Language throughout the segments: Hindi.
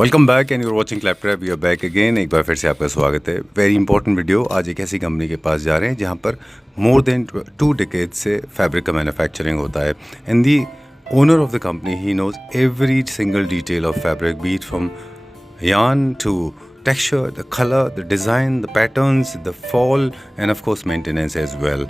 Welcome back and you're watching Claptrap. We are back again. एक बार फिर से आपका स्वागत है। Very important video. आज एक ऐसी कंपनी के पास जा रहे हैं जहां पर मोर देन 2 डिकेड से फैब्रिक का मैन्युफैक्चरिंग होता है and the owner of the company he knows every single detail of fabric, be it from yarn to texture, the color, the design, the patterns, the fall, and of course maintenance as well.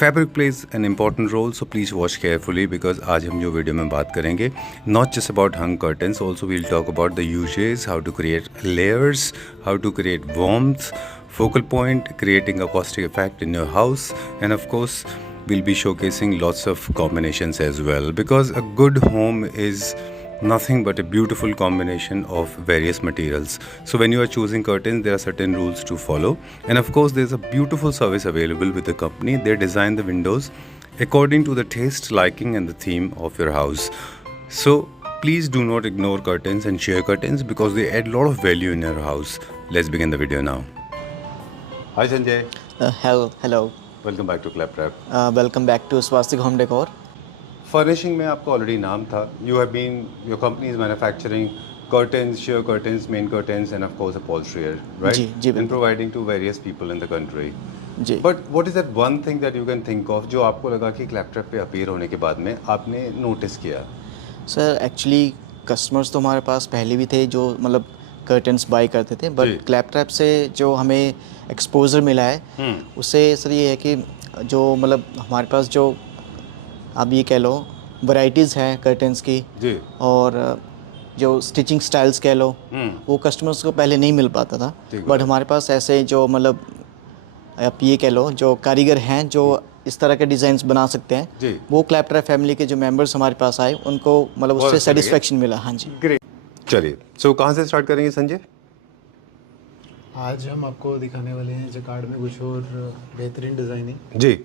Fabric plays an important role, so please watch carefully because आज हम जो वीडियो में बात करेंगे not just about hung curtains, also we'll talk about the uses, how to create layers, how to create warmth, focal point, creating a acoustic effect in your house, and of course we'll be showcasing lots of combinations as well because a good home is nothing but a beautiful combination of various materials. So when you are choosing curtains, there are certain rules to follow, and of course there's a beautiful service available with the company. They design the windows according to the taste, liking and the theme of your house. So please do not ignore curtains and sheer curtains because they add a lot of value in your house. Let's begin the video now. Hi Sanjay. Hello. Welcome back to Claptrap. Welcome back to Swastik Home Decor. Furnishing में आपका ऑलरेडी नाम था. You have been, your company is manufacturing curtains, sheer curtains, main curtains and of course upholstery, right? Ji and providing to various people in the country. Ji. But what is that one thing that you can think of जो आपको लगा कि क्लैपट्रैप पे अपीयर होने के बाद में आपने नोटिस किया? सर एक्चुअली कस्टमर्स तो हमारे पास पहले भी थे जो मतलब कर्टन्स बाय करते थे, बट क्लैपट्रैप से जो हमें एक्सपोजर मिला है उससे सर ये है कि जो मतलब हमारे पास जो आप ये कह लो वैरायटीज़ हैं कर्टन्स की जी. और जो स्टिचिंग स्टाइल्स कह लो वो कस्टमर्स को पहले नहीं मिल पाता था, बट हमारे पास ऐसे जो मतलब आप ये कह लो जो कारीगर हैं जो इस तरह के डिज़ाइंस बना सकते हैं जी. वो क्लैपट्रैप फैमिली के जो मेंबर्स हमारे पास आए उनको मतलब उससे सेटिस्फेक्शन मिला. हाँ जी. ग्रेट. चलिए, सो कहाँ से स्टार्ट करेंगे संजय? आज हम आपको दिखाने वाले हैं जकार्ड में कुछ और बेहतरीन डिज़ाइनिंग. जी.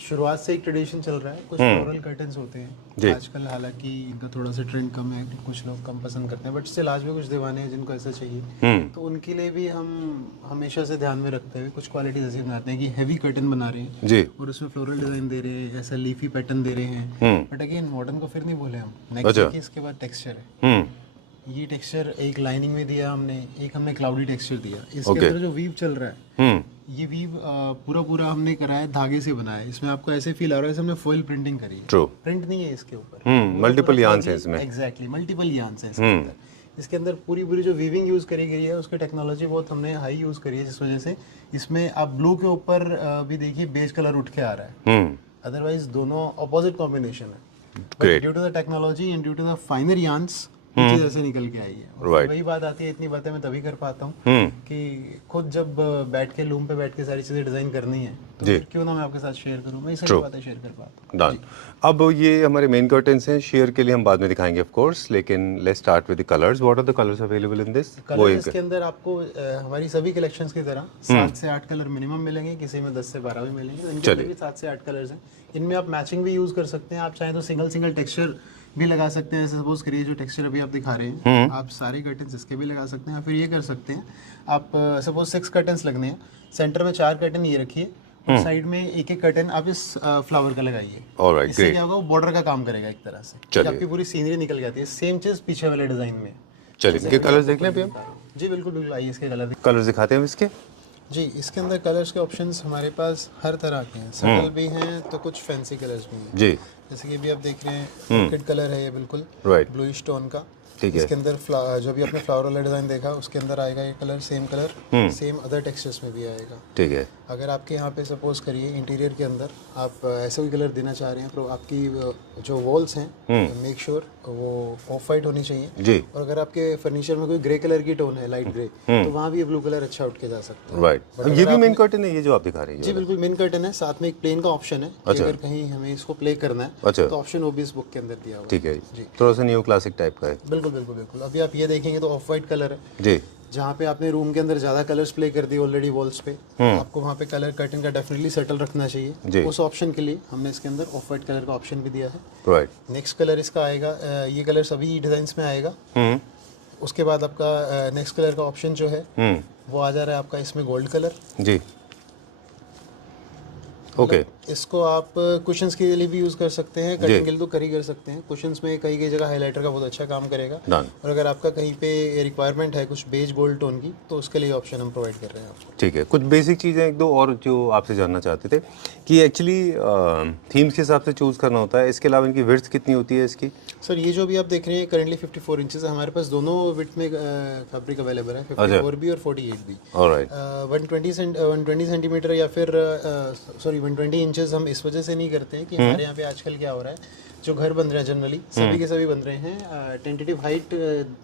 शुरुआत से एक ट्रेडिशन चल रहा है, कुछ फ्लोरल कर्टन्स होते हैं आजकल, हालांकि इनका थोड़ा सा ट्रेंड कम है, कुछ लोग कम पसंद करते हैं, बट स्टिल आज भी कुछ दीवाने हैं जिनको ऐसा चाहिए, तो उनके लिए भी हम हमेशा से ध्यान में रखते हुए कुछ क्वालिटीज ऐसी बनाते हैं कि हैवी कर्टन बना रहे हैं जी. और उसमें फ्लोरल डिजाइन दे रहे हैं, ऐसा लीफी पैटर्न दे रहे हैं, बट अगेन मॉडर्न को फिर नहीं बोले हम. नेक्स्ट इसके बाद टेक्सचर है. ये टेक्सचर एक लाइनिंग में दिया हमने, एक हमने क्लाउडी टेक्सचर दिया. इसके अंदर जो वीव चल रहा है ये वीव पूरा हमने कराया, धागे से बनाया. इसमें आपको ऐसे फील आ रहा है जैसे हमने फॉइल प्रिंटिंग करी है. प्रिंट नहीं है इसके ऊपर, मल्टीपल यार्न्स है इसमें. एग्जैक्टली मल्टीपल यार्न्स है इसके अंदर. इसके अंदर पूरी जो वीविंग यूज करी गई है उसकी टेक्नोलॉजी बहुत हमने हाई यूज करी है, जिस वजह से इसमें आप ब्लू के ऊपर भी देखिए बेज कलर उठ के आ रहा है. अदरवाइज दोनों अपोजिट कॉम्बिनेशन है, but due to the technology and due to the finer yarns चीज ऐसे निकल के आई है. वही बात आती है, इतनी बातें मैं तभी कर पाता हूँ कि खुद जब बैठ के लूम पे बैठ के सारी चीजें डिजाइन करनी है तो क्यों ना मैं आपके साथ शेयर करूँ, मैं सारी बातें शेयर कर पाता हूँ. अब ये हमारे मेन कर्टन्स हैं, शेयर के लिए हम बाद में दिखाएंगे ऑफ कोर्स, लेकिन let's start with the colours. What are the colours available in this? Colours के अंदर आपको हमारी सभी कलेक्शंस की तरह 7 से 8 कलर मिनिमम मिलेंगे, किसी में 10 से 12 भी मिलेंगे. इनके अंदर भी 7 से 8 कलर्स हैं. इनमें आप मैचिंग भी यूज कर सकते हैं, आप चाहें तो सिंगल टेक्सचर भी लगा सकते हैं. सपोज करिए जो टेक्सचर अभी आप दिखा रहे हैं आप सारे कर्टन्स इसके भी लगा सकते हैं. फिर ये कर सकते हैं आप, सपोज 6 कर्टन्स लगने हैं, सेंटर में 4 कर्टन ये रखिए और साइड में एक कर्टन आप इस फ्लावर का लगाइए. इससे क्या होगा, वो बॉर्डर का काम करेगा एक तरह से, आपकी पूरी सीनरी निकल जाती है. सेम चीज पीछे वाले डिजाइन में. चलिए इनके कलर्स देख लें अभी हम. जी बिल्कुल आइए इसके कलर्स दिखाते हैं इसके. जी, इसके अंदर कलर्स के ऑप्शंस हमारे पास हर तरह के हैं, सटल भी हैं तो कुछ फैंसी कलर्स भी हैं जी. जैसे कि अभी आप देख रहे हैं ऑर्किड कलर है ये, बिल्कुल ब्लूइश टोन का. इसके अंदर जो भी आपने फ्लावर वाला डिजाइन देखा उसके अंदर आएगा ये कलर, सेम अदर टेक्सचर्स में भी आएगा. ठीक है. अगर आपके यहाँ पे सपोज करिए इंटीरियर के अंदर आप ऐसा कोई कलर देना चाह रहे हैं तो आपकी जो वॉल्स हैं मेक श्योर वो ऑफ वाइट होनी चाहिए जी. और अगर आपके फर्नीचर में कोई ग्रे कलर की टोन है, लाइट ग्रे, तो वहाँ भी ब्लू कलर अच्छा उठ के जा सकता है. राइट. ये भी मेन कर्टन है ये जो आप दिखा रहे हैं? जी बिल्कुल मेन कर्टन है, साथ में एक प्लेन का ऑप्शन है. अगर कहीं हमें इसको प्ले करना है तो ऑप्शन वो भी इस बुक के अंदर दिया हुआ. ठीक है जी. थोड़ा सा न्यू क्लासिक टाइप का है. बिल्कुल. अभी आप ये देखेंगे तो ऑफ वाइट कलर है जी. जहाँ पे आपने रूम के अंदर ज्यादा कलर्स प्ले कर दिए ऑलरेडी वॉल्स पे, आपको वहाँ पे कलर कर्टन का डेफिनेटली सेटल रखना चाहिए. उस ऑप्शन के लिए हमने इसके अंदर ऑफ वाइट कलर का ऑप्शन भी दिया है. राइट. नेक्स्ट कलर इसका आएगा, ये कलर सभी डिजाइन में आएगा. उसके बाद आपका नेक्स्ट कलर का ऑप्शन जो है वो आ जा रहा है आपका इसमें गोल्ड कलर जी. ओके. इसको आप कुशंस के लिए भी यूज़ कर सकते हैं, कटिंग के लिए तो कर ही कर सकते हैं। कुशंस में कई कई जगह हाइलाइटर का बहुत अच्छा काम करेगा। और अगर आपका कहीं पे रिक्वायरमेंट है कुछ बेज गोल्ड टोन की, तो उसके लिए ऑप्शन हम प्रोवाइड कर रहे हैं आपको। ठीक है, कुछ बेसिक चीज़ें एक दो और जो आपसे जानना चाहते थे कि एक्चुअली थीम्स के हिसाब से चूज़ करना होता है, इसके अलावा इनकी विड्थ कितनी होती है इसकी? सर ये जो भी आप देख रहे हैं करेंटली 54 इंचेस है, हमारे पास दोनों विड्थ में फैब्रिक अवेलेबल है, 54 भी और 48 भी। ऑलराइट। 120 सेंटीमीटर या फिर सॉरी 120 इंचेस हम इस वजह से नहीं करते हैं कि हमारे यहाँ पे आजकल क्या हो रहा है, जो घर बन रहे हैं जनरली सभी के सभी बन रहे हैं टेंटेटिव हाइट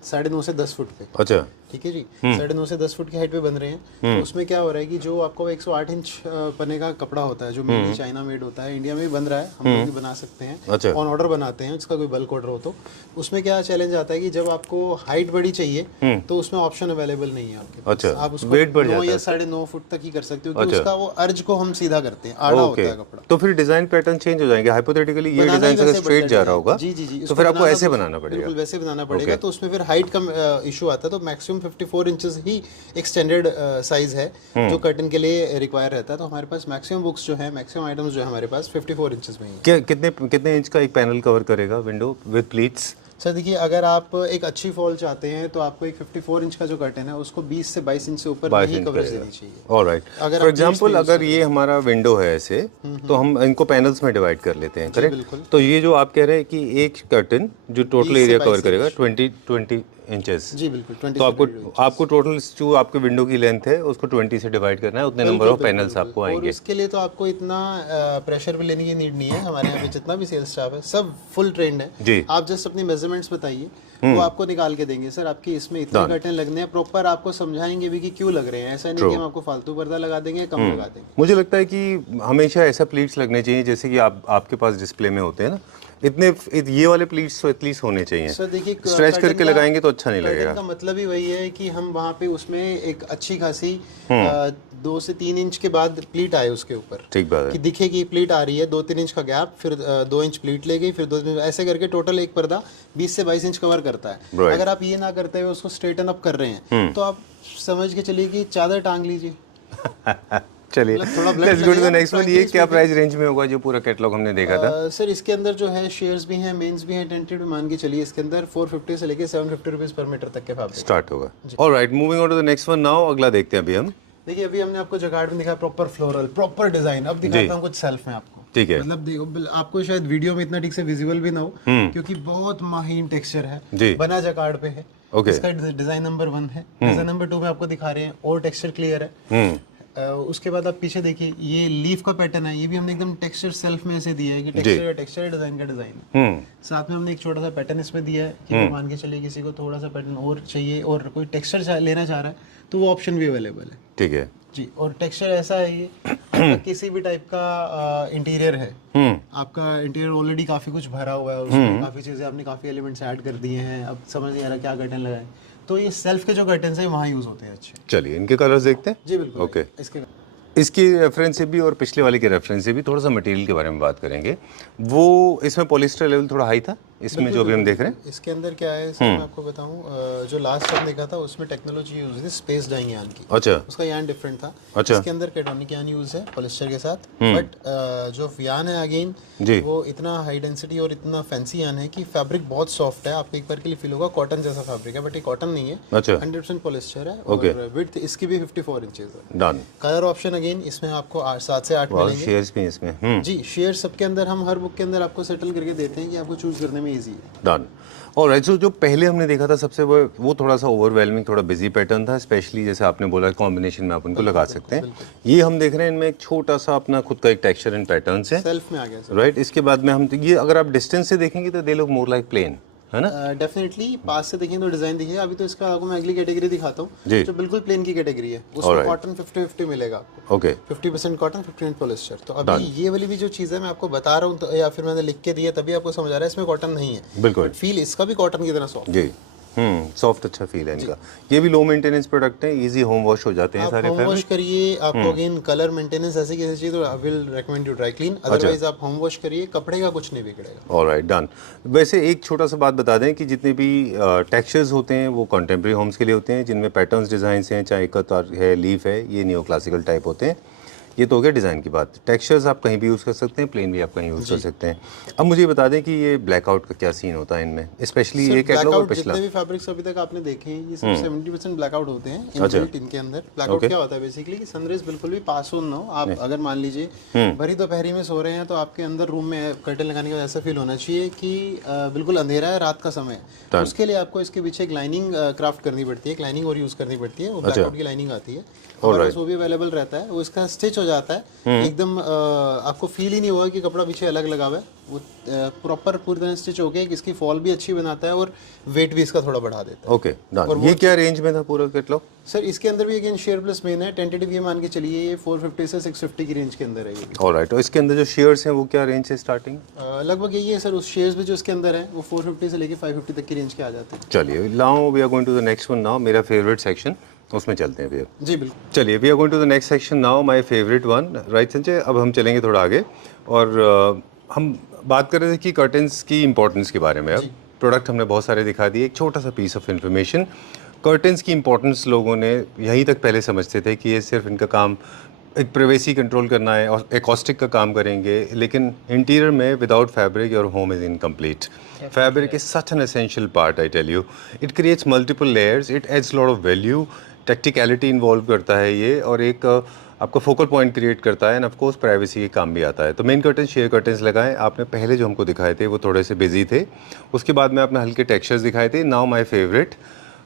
9.5 से 10 फुट पे। अच्छा। ठीक है जी, 9.5 से 10 फुट की हाइट पे बन रहे हैं। तो उसमें क्या हो रहा है कि जो आपको 108 इंच पने का कपड़ा होता है, जो मेनली चाइना मेड होता है, इंडिया में भी बन रहा है, हम लोग भी बना सकते हैं, अच्छा। ऑन ऑर्डर बनाते हैं, जिसका कोई बल्क ऑर्डर हो तो। उसमें क्या चैलेंज आता है कि जब आपको हाइट बड़ी चाहिए तो उसमें ऑप्शन अवेलेबल नहीं है आपके पास। अच्छा, आप उसको वेट बढ़ 9 जाता या 9.5 फुट तक ही कर सकते हो, क्योंकि उसका वो अर्ज को हम सीधा करते हैं, आड़ा होता है कपड़ा। तो फिर डिजाइन पैटर्न चेंज हो जाएंगे, हाइपोथेटिकली ये डिजाइन अगर स्ट्रेट जा रहा होगा जी जी जी, तो फिर आपको ऐसे बनाना पड़ेगा। बिल्कुल वैसे बनाना पड़ेगा। तो उसमें फिर हाइट का इशू आता है। तो मैक्सिमम 54 इंचेस ही एक स्टैंडर्ड साइज है जो कर्टन के लिए रिक्वायर रहता है। तो हमारे पास मैक्सिमम बुक्स जो है, मैक्सिमम आइटम्स जो है हमारे पास 54 इंचेस में ही है। कितने इंच का एक पैनल कवर करेगा विंडो विद प्लीट्स? सर देखिए, अगर आप एक अच्छी फॉल चाहते हैं तो आपको एक 54 इंच का जो कर्टन है उसको 20 से 22 इंच से ऊपर नहीं कवरेज देनी चाहिए। ऑलराइट। फॉर एग्जांपल अगर ये हमारा विंडो है ऐसे, तो हम इनको पैनल्स में डिवाइड कर लेते हैं, करेक्ट? तो ये जो आप कह रहे हैं कि एक कर्टन जो टोटल एरिया कवर करेगा 20 इंचेस। जी बिल्कुल 20। तो आपको टोटल जो आपके विंडो की लेंथ है उसको 20 से डिवाइड करना है, उतने नंबर ऑफ पैनल्स आपको आएंगे। और इसके लिए तो आपको इतना प्रेशर भी लेने की नीड नहीं है। हमारे यहाँ पे जितना भी सेल्स स्टाफ है सब फुल ट्रेंड है जी। आप जस्ट अपनी मेजरमेंट्स बताइए, वो आपको निकाल के देंगे। सर आपके इसमें इतने कर्टन लगने हैं, प्रॉपर आपको समझाएंगे भी कि क्यों लग रहे हैं। ऐसा नहीं कि हम आपको फालतू पर्दा लगा देंगे, कम लगा देंगे। मुझे लगता है कि हमेशा ऐसा प्लीट्स लगने चाहिए जैसे कि आपके पास डिस्प्ले में होते हैं ना, ये वाले प्लीट्स तो एटलीस्ट होने चाहिए। सर देखिए, स्ट्रेच करके लगाएंगे तो अच्छा नहीं लगेगा। का मतलब ही वही है कि हम वहाँ पे उसमें एक अच्छी खासी 2 से 3 इंच के बाद प्लीट आए उसके ऊपर। ठीक बात है कि दिखे कि प्लीट आ रही है, 2-3 इंच का गैप, फिर 2 इंच प्लीट ले गई, फिर 2 इंच, ऐसे करके टोटल एक पर्दा 20 से 22 इंच कवर करता है। अगर आप ये ना करते हुए उसको स्ट्रेटन अप कर रहे हैं तो आप समझ के चलिए कि चादर टांग लीजिए। चलिए, let's go to the next one. ये क्या प्राइस रेंज में होगा जो पूरा कैटलॉग हमने देखा था? सर इसके अंदर जो है शेयर्स भी हैं, मेंस भी हैं, टेंटेड भी मान के चलिए इसके अंदर 450 से लेके 750 रुपीस पर मीटर तक के फैब्रिक स्टार्ट होगा। Alright, moving on to the next one now. अगला देखते हैं अभी हम। देखिए, अभी हमने आपको जगाड़ में दिखाया प्रॉपर फ्लोरल, प्रॉपर डिजाइन। अब दिखाता हूँ कुछ सेल्फ में आपको। ठीक है। मतलब देखो, आपको शायद वीडियो में इतना ठीक से विजिबल भी ना हो, क्योंकि बहुत महीन टेक्सचर है, बना जकार्ड पे है। इसका डिजाइन नंबर 1 है। डिजाइन नंबर 2 में आपको दिखा रहे हैं, और टेक्सचर क्लियर है। उसके बाद आप पीछे देखिए, ये लीफ का पैटर्न है, ये भी हमने एकदम टेक्सचर सेल्फ में ऐसे दिया है कि टेक्सचर डिजाइन का डिजाइन। साथ में हमने एक छोटा सा पैटर्न इसमें दिया है कि मान के चलिए किसी को थोड़ा सा पैटर्न और चाहिए और कोई टेक्सचर लेना चाह रहा है तो वो ऑप्शन भी अवेलेबल है। ठीक है जी। और टेक्सचर ऐसा है ये आपका किसी भी टाइप का इंटीरियर है, आपका इंटीरियर ऑलरेडी काफी कुछ भरा हुआ है, उसमें काफी चीजें आपने काफी एलिमेंट्स ऐड कर दिए हैं, अब समझ नहीं आ रहा क्या कर्टन लगाए, तो ये सेल्फ के जो कर्टन है वहाँ यूज होते हैं अच्छे। चलिए, इनके कलर्स देखते हैं। जी बिल्कुल। ओके, इसके इसकी रेफरेंस से भी और पिछले वाले के रेफरेंस से भी थोड़ा सा मटेरियल के बारे में बात करेंगे। वो इसमें पॉलिस्टर लेवल थोड़ा हाई था, इसमें जो अभी हम देख रहे हैं। इसके अंदर क्या है सर, मैं आपको बताऊं, जो लास्ट टाइम देखा था उसमें टेक्नोलॉजी यूज हुई थी स्पेस डाइंग यान की। अच्छा। उसका यान डिफरेंट था। अच्छा। इसके अंदर कैटोनिक यान यूज है पॉलिस्टर के साथ, बट जो यान है अगेन वो इतना हाई डेंसिटी और इतना फैंसी यान है कि फैब्रिक बहुत सॉफ्ट है। आपको एक बार के लिए फील होगा कॉटन जैसा फैब्रिक है, बट ये कॉटन नहीं है। अच्छा। 100% पॉलिस्टर है। और विड्थ इसकी भी 54 इंचेस है। डन। कलर ऑप्शन अगेन इसमें आपको 7 से 8 मिलेंगे। शेयर्स भी इसमें। जी, शेयर सबके अंदर हम हर बुक के अंदर आपको सेटल करके देते हैं कि आपको चूज करने में इजी है। डन। और जो पहले हमने देखा था सबसे वो थोड़ा सा ओवरवेलमिंग, थोड़ा बिजी पैटर्न था, स्पेशली जैसे आपने बोला कॉम्बिनेशन में आप उनको लगा सकते हैं। ये हम देख रहे हैं इनमें एक छोटा सा अपना खुद का एक टेक्सचर एंड पैटर्न्स है, सेल्फ में आ गया राइट। इसके बाद में हम ये अगर आप डिस्टेंस से देखेंगे तो they look more like plain, है ना? डेफिनेटली पास से देखें तो डिजाइन दिखेगा। अभी तो इसका आपको मैं अगली कैटेगरी दिखाता जी। हूँ जो बिल्कुल प्लेन की कैटेगरी है, उसमें कॉटन 50-50 मिलेगा आपको। ओके। 50% cotton 50% polyester. तो अभी ये वाली भी जो चीज़ है मैं आपको बता रहा हूँ तो, या फिर मैंने लिख के दिया तभी आपको समझ आ रहा है इसमें कॉटन नहीं है। बिल्कुल। फील इसका भी कॉटन की तरह सॉफ्ट। जी। सॉफ्ट अच्छा फील है इनका। ये भी लो मेंटेनेंस प्रोडक्ट है, इजी होम वॉश हो जाते हैं सारे होम वॉश करिए। आपको अगेन कलर मेंटेनेंस ऐसी किसी चाहिए तो I will recommend you dry clean, otherwise आप होम वॉश करिए, कपड़े का कुछ नहीं बिगड़ेगा। Alright, done. वैसे एक छोटा सा बात बता दें कि जितने भी टेक्सचर्स होते हैं वो कंटेम्प्रेरी होम्स के लिए होते हैं, जिनमें पैटर्न्स डिजाइन हैं, चाहे कतार है, लीफ है, ये न्यू क्लासिकल टाइप होते हैं। ये तो हो गया डिज़ाइन की बात। टेक्सचर्स आप कहीं भी यूज़ कर सकते हैं, प्लेन भी आप कहीं यूज़ कर सकते हैं। अब मुझे बता दें कि ये ब्लैकआउट का क्या सीन होता है इनमें, स्पेशली ये कैटलॉग और पिछला। जितने भी फैब्रिक्स अभी तक आपने देखे हैं ये सब 70% ब्लैकआउट होते हैं इनबिल्ट इनके अंदर। ब्लैकआउट क्या होता है बेसिकली कि सनरेज बिल्कुल भी पास ऑन ना हो। आप अगर मान लीजिए भरी दोपहरी में सो रहे हैं तो आपके अंदर रूम में कर्टन लगाने का ऐसा फील होना चाहिए कि बिल्कुल अंधेरा है, रात का समय है। उसके लिए आपको इसके पीछे एक लाइनिंग क्राफ्ट करनी पड़ती है, एक लाइनिंग और यूज़ करनी पड़ती है। वो ब्लैकआउट की लाइनिंग आती है, हमारे पास वो भी अवेलेबल रहता है। वो इसका स्टिच हो जाता है एकदम, आपको फील ही नहीं होगा कि कपड़ा पीछे अलग लगा हुआ है। वो प्रॉपर पूरी तरह स्टिच हो गया, इसकी फॉल भी अच्छी बनाता है और वेट भी इसका थोड़ा बढ़ा देता है। Okay done. ये क्या रेंज में था पूरा कैटलॉग? सर इसके अंदर भी अगेन शेयर प्लस मेन है। टेंटेटिव ये मान के चलिए ये 450 से 650 की रेंज के अंदर है ये भी। ऑलराइट। और इसके अंदर जो शेयर्स हैं वो क्या रेंज से स्टार्टिंग? लगभग यही है सर। उस शेयर्स भी जो इसके अंदर है वो 450 से लेके 550 तक की रेंज के आ जाते हैं। चलिए now we are going to the next one now, मेरा फेवरेट सेक्शन, उसमें चलते हैं भैया। जी बिल्कुल। चलिए we are going to the next section now, my favourite one, right Sanjay. अब हम चलेंगे थोड़ा आगे और हम बात कर रहे थे कि कर्टन्स की इंपॉर्टेंस के बारे में। अब प्रोडक्ट हमने बहुत सारे दिखा दिए, एक छोटा सा पीस ऑफ इन्फॉर्मेशन। कर्टन्स की इंपॉर्टेंस लोगों ने यहीं तक पहले समझते थे कि ये सिर्फ इनका काम एक प्राइवेसी कंट्रोल करना है और एकॉस्टिक का काम करेंगे, लेकिन इंटीरियर में without fabric your home is incomplete. Fabric is such an essential part, I tell you. It creates multiple layers, it adds lot of value, tactility involve करता है ये, और एक आपका फोकल पॉइंट क्रिएट करता है, एंड ऑफ कोर्स प्राइवेसी के काम भी आता है। तो मेन कर्टन शेयर कर्टन्स लगाएं। आपने पहले जो हमको दिखाए थे वो थोड़े से बिजी थे, उसके बाद में आपने हल्के टेक्सचर्स दिखाए थे। नाउ माय फेवरेट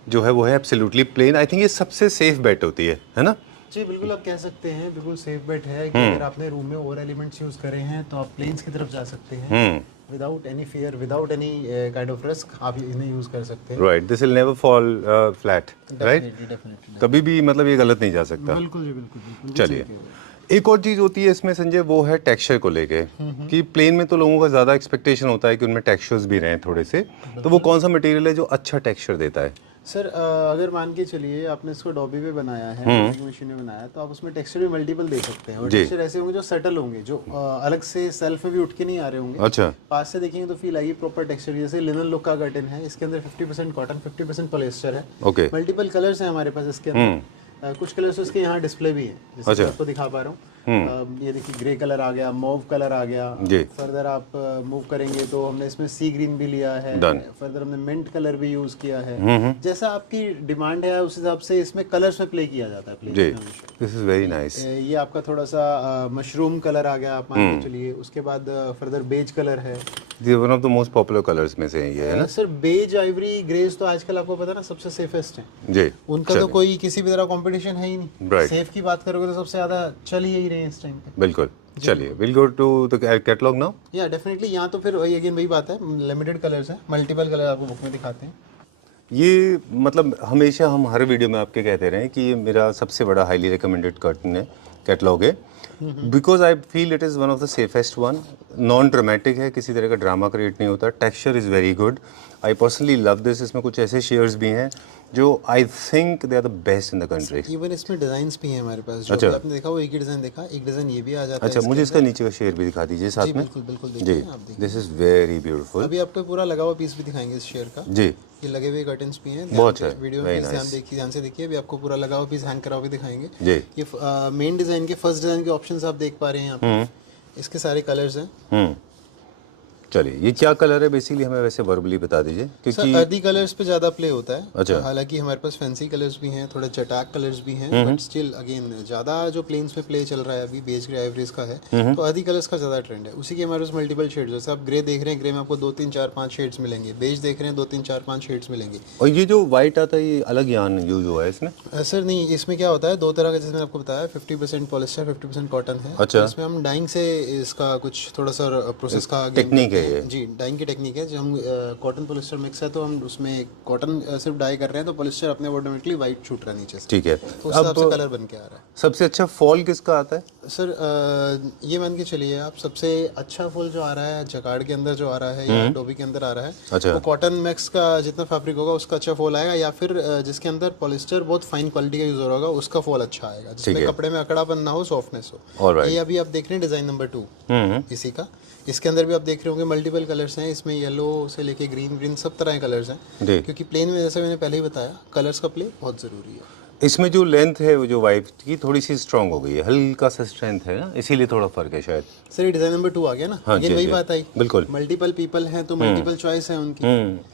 जो है वो है एब्सोल्युटली प्लेन। आई थिंक ये सबसे सेफ बेट होती है ना? जी बिल्कुल, आप कह सकते हैं बिल्कुल सेफ बेट है कि अगर आपने रूम में और एलिमेंट्स यूज करे हैं तो आप प्लेन्स की तरफ जा सकते हैं without any fear, without any kind of risk. आप इन्हें यूज कर सकते हैं। Right, this will never fall flat, right? Definitely कभी भी मतलब ये गलत नहीं जा सकता। बिल्कुल जी बिल्कुल। चलिए एक और चीज़ होती है इसमें संजय, वो है टेक्सचर को लेके कि प्लेन में तो लोगों का ज़्यादा एक्सपेक्टेशन होता है कि उनमें टेक्सचर्स भी रहें थोड़े से, तो वो कौन सा मटेरियल है जो अच्छा टेक्सचर देता है? सर अगर मान के चलिए आपने इसको डॉबी पे बनाया है, मशीन में बनाया है, तो आप उसमें टेक्सचर भी मल्टीपल दे सकते हैं। और टेक्सचर ऐसे होंगे जो सेटल होंगे, जो अलग से सेल्फ में भी उठ के नहीं आ रहे होंगे। अच्छा। पास से देखेंगे तो फील आएगी प्रॉपर टेक्सचर। जैसे लिनन लुक का कर्टन है, इसके अंदर 50% कॉटन 50% पॉलिएस्टर है। ओके। मल्टीपल कलर्स हैं हमारे पास इसके अंदर। कुछ कलर्स इसके यहाँ डिस्प्ले भी है, जैसे मैं आपको दिखा पा रहा हूँ। ये देखिए ग्रे कलर आ गया, मॉव कलर आ गया। फर्दर आप मूव करेंगे तो हमने इसमें सी ग्रीन भी लिया है। फर्दर हमने मिंट कलर भी यूज किया है। जैसा आपकी डिमांड है उस हिसाब से इसमें कलर्स में प्ले किया जाता है। This is very nice. ये आपका थोड़ा सा मशरूम कलर आ गया, आप मान के चलिए। उसके बाद फर्दर बेज कलर है। One of the most popular colours में से ये है ना सर। बेज, आइवरी, ग्रेज तो आजकल आपको पता है ना सबसे सेफेस्ट है जी। उनका तो कोई किसी भी तरह कंपटीशन है ही नहीं। सेफ की बात करोगे तो सबसे ज्यादा चल ही यही रहे हैं इस टाइम पे। बिल्कुल। चलिए will go to the catalogue now. Yeah definitely. यहाँ तो फिर अगेन वही बात है, लिमिटेड कलर्स हैं, मल्टीपल कलर आपको बुक में दिखाते हैं। ये मतलब हमेशा हम हर वीडियो में आपके कहते रहे हैं कि ये मेरा सबसे बड़ा हाईली रिकमेंडेड कर्टन है, कैटलॉग है, because I feel it is one of the safest one. Non dramatic है, किसी तरह का ड्रामा क्रिएट नहीं होता। Texture is very good, I personally love this. इसमें कुछ ऐसे शेयर्स भी हैं जो I think they are the best in the country. Even इसमें डिजाइन्स भी हैं हमारे पास। जो अच्छा। आपने देखा वो एक ही डिजाइन देखा, एक डिजाइन ये भी आ जाता है। अच्छा, मुझे इसका नीचे का शेयर भी दिखा दीजिए साथ में। बिल्कुल बिल्कुल देखिए आप देखिए। This is very beautiful. अभी आपको पूरा लगा हुआ पीस भी दिखाएंगे इस शेयर का। जी। ये लगे हुए कर्टन्स भी हैं। बहुत है, वीडियो में ध्यान से देखिए। अभी आपको पूरा लगा हुआ पीस हैंग करा हुआ भी दिखाएंगे। जी। ये मेन डिजाइन के फर्स्ट डिजाइन के ऑप्शंस आप देख पा रहे हैं यहाँ पे। इसके सारे कलर्स हैं। चलिए ये क्या कलर है बेसिकली, हमें वैसे वर्बली बता दीजिए क्योंकि अर्दी कलर्स पे ज्यादा प्ले होता है। अच्छा। हालांकि हमारे पास फैंसी कलर्स भी हैं, थोड़े चटाक कलर्स भी हैं, बट स्टिल अगेन ज्यादा जो प्लेन्स में प्ले चल रहा है अभी बेज ग्रे आइवरीज का है, तो अर्दी कलर्स का ज्यादा ट्रेंड है। उसी के हमारे पास मल्टीपल शेड्स, जैसे आप ग्रे देख रहे हैं, ग्रे में आपको 2 3 4 5 शेड्स मिलेंगे। बेज देख रहे हैं 2 3 4 5 शेड्स मिलेंगे। और ये जो व्हाइट आता है ये अलग यान यूज हुआ है इसमें? सर नहीं, इसमें क्या होता है, 2 तरह का, जैसे मैंने आपको बताया 50% पॉलिस्टर 50% कॉटन है। अच्छा। इसमें हम डाइंग से इसका कुछ थोड़ा सा प्रोसेस का टेक्निक है ये। जी, डाइंग की टेक्निक है। जब हम कॉटन पॉलिस्टर मिक्स है तो हम उसमें कॉटन सिर्फ डाई कर रहे हैं, तो पॉलिस्टर अपने ऑटोमेटिकली वाइट छूट रहा है नीचे से। ठीक है। तो उस हिसाब से कलर बन के आ रहा है। सबसे अच्छा फॉल किसका आता है सर? ये मान के चलिए आप, सबसे अच्छा फॉल जो आ रहा है जकार्ड के अंदर जो आ रहा है या डोबी के अंदर आ रहा है, अच्छा। वो कॉटन मैक्स का जितना फैब्रिक होगा उसका अच्छा फॉल आएगा, या फिर जिसके अंदर पॉलिस्टर बहुत फाइन क्वालिटी का यूज हो रहा होगा उसका फॉल अच्छा आएगा, जिसमें कपड़े में अकड़ापन ना हो, सॉफ्टनेस हो। ये अभी आप देख रहे हैं डिजाइन नंबर 2 इसी का। इसके अंदर भी आप देख रहे होंगे मल्टीपल कलर्स हैं। इसमें येलो से लेके ग्रीन सब तरह के कलर्स हैं, क्योंकि प्लेन में जैसे मैंने पहले ही बताया कलर्स का प्ले बहुत ज़रूरी है। इसमें जो लेंथ है वो जो वाइफ की थोड़ी सी स्ट्रांग हो गई है, हल्का सा स्ट्रेंथ है ना, इसीलिए थोड़ा फर्क है शायद। सर ये डिजाइन नंबर 2 आ गया ना। हाँ अगेन जी, वही जी, बात आई, बिल्कुल। मल्टीपल पीपल हैं तो मल्टीपल चॉइस है उनकी।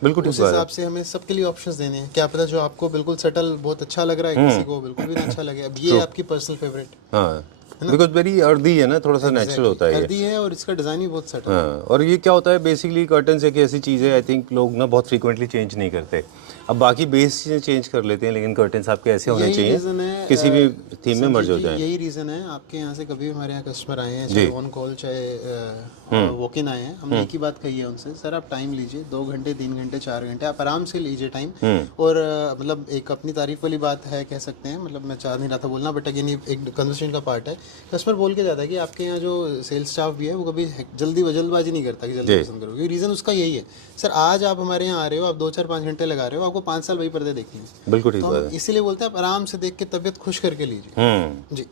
बिल्कुल उस ठीक बात हिसाब है। से हमें सबके लिए ऑप्शंस देने हैं। क्या पता जो आपको बिल्कुल सटल बहुत अच्छा लग रहा है, किसी को बिल्कुल भी ना अच्छा लगे। अब ये आपकी पर्सनल फेवरेट हाँ, बिकॉज वेरी अर्दी है ना, थोड़ा सा नेचुरल होता है ये। अर्दी है और इसका डिजाइन भी बहुत सटल। हाँ, और ये क्या होता है बेसिकली, कर्टन्स एक ऐसी चीज़ है आई थिंक लोग ना बहुत फ्रीक्वेंटली चेंज नहीं करते। अब बाकी बेस चीज़ें चेंज कर लेते हैं, लेकिन कर्टन्स आपके ऐसे होने यही चाहिए रीजन है, किसी भी थीम में मर्ज हो जी, जाए। यही रीजन है आपके यहाँ से कभी भी हमारे यहाँ कस्टमर आए हैं, चाहे ऑन कॉल चाहे वॉक इन आए हैं, हमने एक ही बात कही है उनसे, सर आप टाइम लीजिए, 2 घंटे 3 घंटे 4 घंटे आप आराम से लीजिए टाइम। और मतलब एक अपनी तारीफ वाली बात है कह सकते हैं, मतलब मैं चाह नहीं रहा था बोलना, बट अगेन एक कन्वर्सेशन का पार्ट है। कस्टमर बोल के जाता है कि आपके यहाँ जो सेल्स स्टाफ भी है वो कभी जल्दबाजी नहीं करता कि जल्दी पसंद करो, क्योंकि रीज़न उसका यही है, सर आज आप हमारे यहाँ आ रहे हो, आप 2-4-5 घंटे लगा रहे हो, आपको 5 साल वही पर्दे देखने हैं। बिल्कुल ठीक तो बात हम इसीलिए बोलते हैं आप आराम से देख के तबीयत खुश करके लीजिए। है। जी।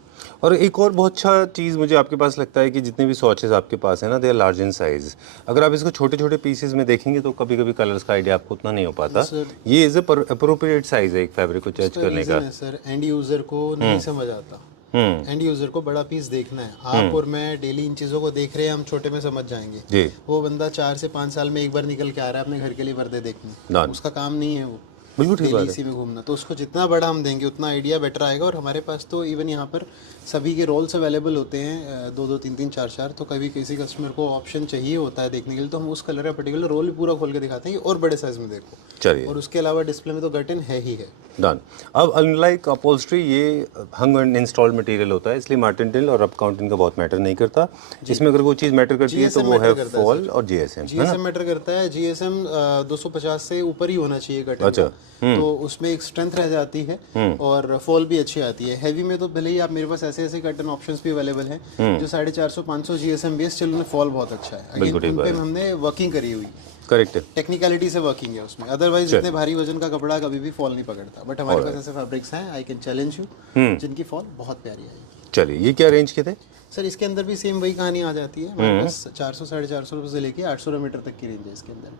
और एक और बहुत अच्छा चीज़ मुझे आपके पास लगता है कि जितने भी स्वॉचेस आपके पास है ना, they are large in size. अगर आप इसको छोटे छोटे पीसेस में देखेंगे तो कभी कभी कलर्स का आइडिया आपको उतना नहीं हो पाता। ये इज अप्रोप्रिएट साइज है एक फैब्रिक को जज करने का। सर एंड यूजर को नहीं समझ आता, एंड यूजर को बड़ा पीस देखना है। आप और मैं डेली इन चीज़ों को देख रहे हैं, हम छोटे में समझ जाएंगे जी। वो बंदा 4 से 5 साल में एक बार निकल के आ रहा है अपने घर के लिए पर्दे देखने, उसका काम नहीं है वो बिल्कुल ठीक बात है। इसी में घूमना। तो उसको जितना बड़ा हम देंगे उतना आइडिया बेटर आएगा। और हमारे पास तो इवन यहाँ पर सभी के रोल्स अवेलेबल होते हैं, 2-2 3-3 4-4। तो कभी किसी कस्टमर को ऑप्शन चाहिए होता है देखने के लिए, तो हम उस कलर का पर्टिकुलर रोल भी पूरा खोल के दिखाते हैं और बड़े साइज में देखो। चलिए, और उसके अलावा डिस्प्ले में तो कर्टन है ही है। डन। अब अनलाइक अपहोल्स्ट्री, ये हंग एंड इंस्टॉल्ड मटीरियल होता है, इसलिए मार्टिन और रब काउंटिंग का बहुत मैटर नहीं करता। इसमें अगर कोई चीज़ मैटर करती है तो वो है फॉल और जीएसएम मैटर करता है। जीएसएम 250 से ऊपर ही होना चाहिए कर्टन। अच्छा। तो उसमें एक स्ट्रेंथ रह जाती है और फॉल भी अच्छी आती है। हैवी में तो भले ही आप, मेरे पास ऐसे ऐसे कर्टन ऑप्शंस भी अवेलेबल हैं जो 450-500 जीएसएम बेस, चलो उनमें फॉल बहुत अच्छा है। अगेन उन पे हमने वर्किंग करी हुई, करेक्ट है, टेक्निकलिटी से वर्किंग है उसमें। अदरवाइज इतने भारी वजन का कपड़ा कभी भी फॉल नहीं पकड़ता। बट हमारे पास ऐसे फैब्रिक्स हैं, आई कैन चैलेंज यू, जिनकी फॉल बहुत प्यारी आएगी। चलिए, ये क्या रेंज के थे सर? इसके अंदर भी सेम वही कहानी आ जाती है। हमारे पास 400-450 रुपये से लेके 800 मीटर तक की रेंज है इसके अंदर।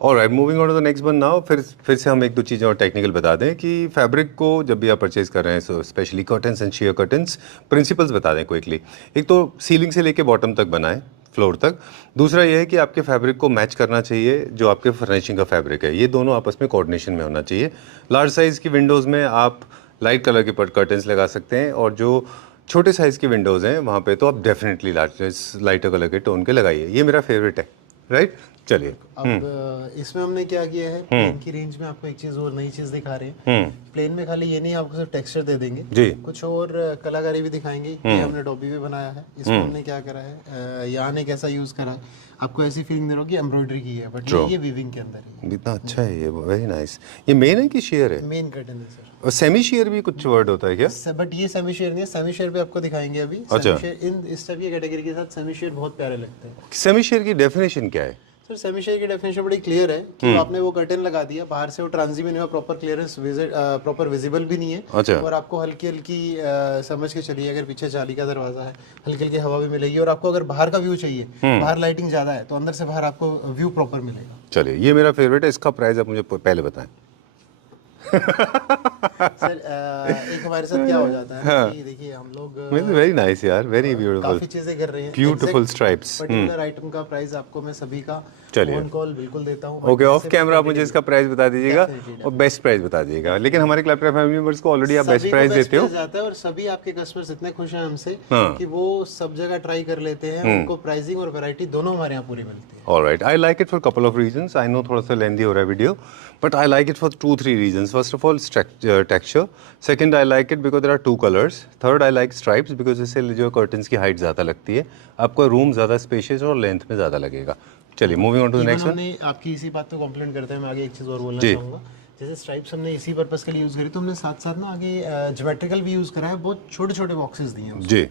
Alright, moving on to the next one now. फिर से हम एक दो चीज़ें और टेक्निकल बता दें कि फैब्रिक को जब भी आप परचेज कर रहे हैं, so specially curtains and share curtains, principles बता दें क्विकली। एक तो सीलिंग से लेके बॉटम तक बनाएं, फ्लोर तक। दूसरा ये है कि आपके फैब्रिक को मैच करना चाहिए जो आपके फर्निशिंग का फैब्रिक है, ये दोनों आपस में कोऑर्डिनेशन में होना चाहिए। लार्ज साइज़ की विंडोज़ में आप लाइट कलर के कर्टन्स लगा सकते हैं, और जो छोटे साइज़ की विंडोज़ हैं वहाँ पे तो आप डेफिनेटली लाइटर कलर के टोन के लगाइए। ये मेरा फेवरेट है, राइट। चलिए, अब इसमें हमने क्या किया है, प्लेन की रेंज में आपको एक चीज और नई चीज दिखा रहे हैं। प्लेन में खाली ये नहीं, आपको सिर्फ टेक्सचर दे देंगे जी, कुछ और कलाकारी भी दिखाएंगे। ये हमने डॉबी भी बनाया है। इसमें हमने क्या करा है, यहाँ एक ऐसा यूज करा है, आपको ऐसी फीलिंग दे रहा हो कि एम्ब्रॉयडरी की है, बट ये वीविंग के अंदर है। इतना अच्छा है ये, वेरी नाइस। ये मेन है कि शेयर है? मेन कर्टन है सर। और सेमी शेयर भी कुछ वर्ड होता है क्या? बट ये सेमी शेयर नहीं है, सेमी शेयर भी आपको दिखाएंगे अभी। अच्छा। इन इस टाइप की कैटेगरी के साथ सेमी शेयर बहुत प्यारे लगते हैं। सेमी शेयर की डेफिनेशन क्या है? सर सेमी शेयर की डेफिनेशन बड़ी क्लियर है कि आपने वो कर्टन लगा दिया, बाहर से वो ट्रांजी में नहीं हुआ, प्रॉपर क्लियरेंस, प्रॉपर विजिबल भी नहीं है। अच्छा। और आपको हल्की हल्की समझ के चलिए, अगर पीछे जाली का दरवाजा है, हल्की हल्की हवा भी मिलेगी। और आपको अगर बाहर का व्यू चाहिए, बाहर लाइटिंग ज्यादा है, तो अंदर से बाहर आपको व्यू प्रॉपर मिलेगा। चलिए, ये मेरा फेवरेट है। इसका प्राइस आप मुझे पहले बताएं। सर एक हमारे साथ क्या हो जाता है कि देखिए हम लोग वेरी नाइस यार, वेरी ब्यूटीफुल, काफी चीजें कर रहे हैं। Beautiful stripes. पर्टिकुलर आइटम का प्राइस आपको मैं सभी का फोन कॉल बिल्कुल देता हूँ। ओके, ऑफ कैमरा आप मुझे इसका प्राइस बता दीजिएगा और बेस्ट प्राइस बता दीजिएगा। लेकिन हमारे क्लैपटॉप फैमिली मेंबर्स को ऑलरेडी आप बेस्ट प्राइस देते हो। जाता है और सभी आपके कस्टमर्स इतने खुश हैं हमसे कि वो सब जगह ट्राई कर लेते हैं। उनको प्राइसिंग और वैरायटी दोनों हमारे यहाँ पूरी मिलती है। Alright, I like it for couple of reasons. I know थोड़ा सा लेंथी हो रहा है video, but I like it for 2-3 reasons. First of all texture, second I like it because there are 2 colours, third I like stripes because इससे जो कर्टन्स की हाइट ज़्यादा लगती है, आपका रूम ज़्यादा स्पेशियस और लेंथ में ज़्यादा लगेगा। चलिए, moving on to the next one. हमने आपकी इसी बात पे कॉम्प्लीमेंट करते हैं, मैं आगे एक चीज़ और बोलना चाहूँगा। जैसे स्ट्राइप्स हमने इसी पर्पस के लिए यूज़ करी, तो हमने साथ साथ ना आगे ज्योमेट्रिकल भी यूज़ करा है। बहुत छोटे छोटे बॉक्सेस दिए हैं जी।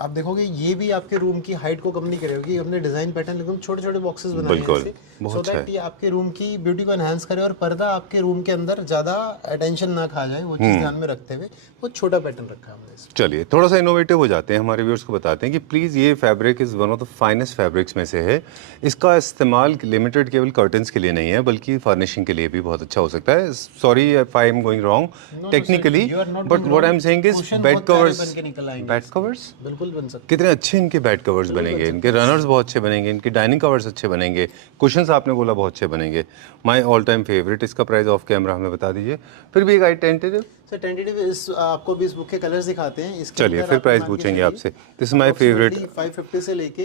आप देखोगे ये भी आपके रूम की हाइट को कम नहीं करेगी। हमने डिजाइन पैटर्न एकदम छोटे छोटे बॉक्सेस बनाए हैं बिल्कुल, बहुत सो अच्छा दैट ये आपके रूम की ब्यूटी को एनहांस करे और पर्दा आपके रूम के अंदर ज्यादा अटेंशन ना खा जाए, वो चीज ध्यान में रखते हुए वो छोटा पैटर्न रखा है हमने इसमें। चलिए थोड़ा सा इनोवेटिव हो जाते हैं, हमारे व्यूअर्स को बताते हैं कि प्लीज़ ये fabric is one of the finest fabrics में से है। इसका इस्तेमाल लिमिटेड केवल कर्टन्स के लिए नहीं है बल्कि फर्निशिंग के लिए भी बहुत अच्छा हो सकता है। Sorry if I am going wrong technically, you are not but going what I wrong. Am saying is Cushion bed बहुत प्यारे कवर्स, बन के निकल आएंगे बेड इससे। कवर्स बिल्कुल बन सकते कितने अच्छे इनके बेड कवर्स बनेंगे, इनके रनर्स बहुत अच्छे बनेंगे, इनके डाइनिंग कवर्स अच्छे बनेंगे, कुशंस आपने बोला बहुत अच्छे बनेंगे। My all time favourite. इसका प्राइस ऑफ कैमरा हमें बता दीजिए, फिर भी एक आई टेंटेटिव। सर टेंटेटिव इस आपको भी इस बुक के कलर्स दिखाते हैं। इसके चलिए अंदर फिर आप प्राइस मान के पूछेंगे चलिए, आपसे। This is my favourite. approximately 550 से लेके